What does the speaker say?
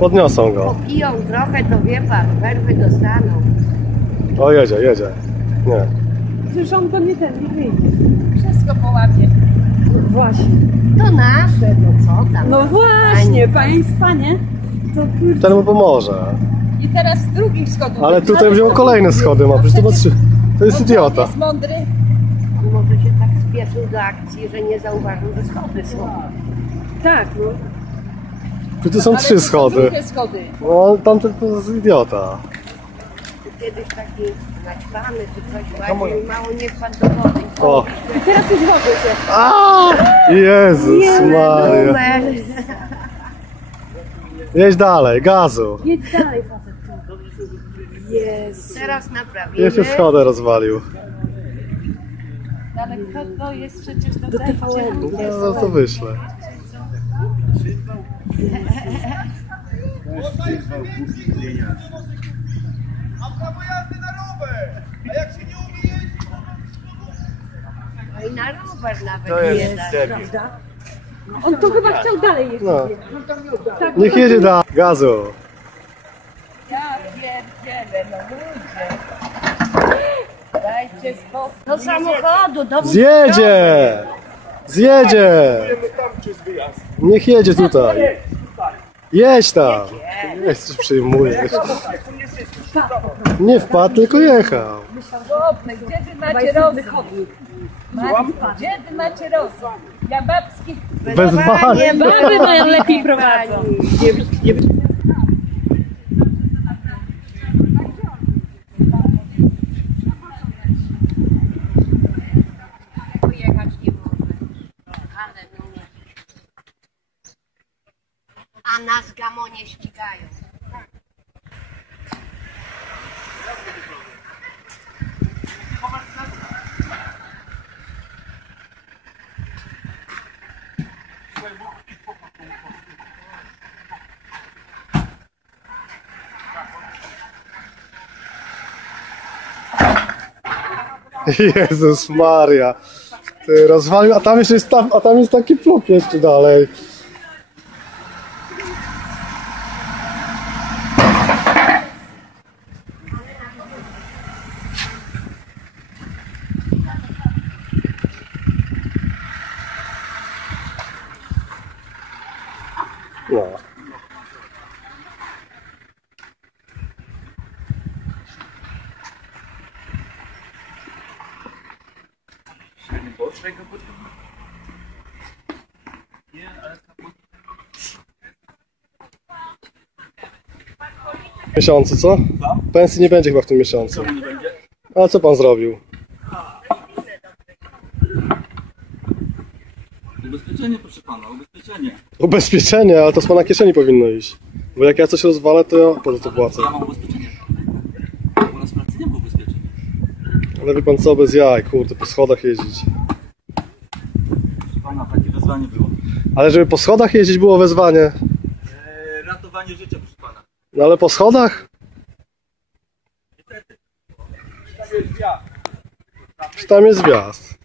Podniosą go. Popiją trochę, to wie pan, werwy dostaną. O, jedzie. Nie. Przecież on to nie wyjdzie. Wszystko połapie. Właśnie. To nasze, no co tam? No właśnie, państwa, nie? To kurczę. Ten mu pomoże. I teraz z drugich schodów. Ale tutaj będziemy kolejne schody ma, przecież to ma trzy. To jest idiota. Jest mądry. On może się tak spieszył do akcji, że nie zauważył, że schody są. Tak, no. Tu są trzy schody. Drugie schody. No, tamten to jest idiota. Kiedyś taki naćpany czy coś łaził, mało nie wpadł do wody. O. I teraz już wody się. A! Jezus Maria. Numer. Jedź dalej, gazu. Jedź dalej, facet. Jest. Teraz naprawimy. Jeszcze schodę rozwalił. Ale kto to jest przecież do TVN-u. No to wyślę. A prawo jazdy na rower! A jak się nie umie jeździć, No i na rower nawet To jest nie da. debil. Prawda? On to chyba chciał dalej jeszcze. No. Tak, Niech jedzie da gazu. Ja pierdzielę, no ludzie. Dajcie spokój. Do samochodu, do Zjedzie! tam czy jest wyjazd? Niech jedzie tutaj. Jedź tam. Nie coś przyjmujesz. Nie wpadł, tylko jechał. Chłopcy, gdzie wy macie rozum? Gdzie wy macie rozum? Ja babskich Wezwanie. Baby najlepiej prowadzą. pojechać nie może. Ale no nie. A nas gamonie ścigają. Jezus Maria. Ty rozwalił, a tam jeszcze jest a tam jest taki pluk jeszcze dalej. No. Miesiącu, co? Pensji nie będzie chyba w tym miesiącu. A co pan zrobił? Ubezpieczenie, proszę pana, ubezpieczenie. Ubezpieczenie, ale to z pana kieszeni powinno iść. Bo jak ja coś rozwalę, to ja po co to płacę. Ja mam ubezpieczenie. U nas w pracy nie ma ubezpieczeń. Ale wie pan co, bez jaj, kurde, po schodach jeździć. Proszę pana, takie wezwanie było. Ale żeby po schodach jeździć było wezwanie. Ratowanie życia, proszę pana. No ale po schodach? Niestety. Czy tam jest wjazd?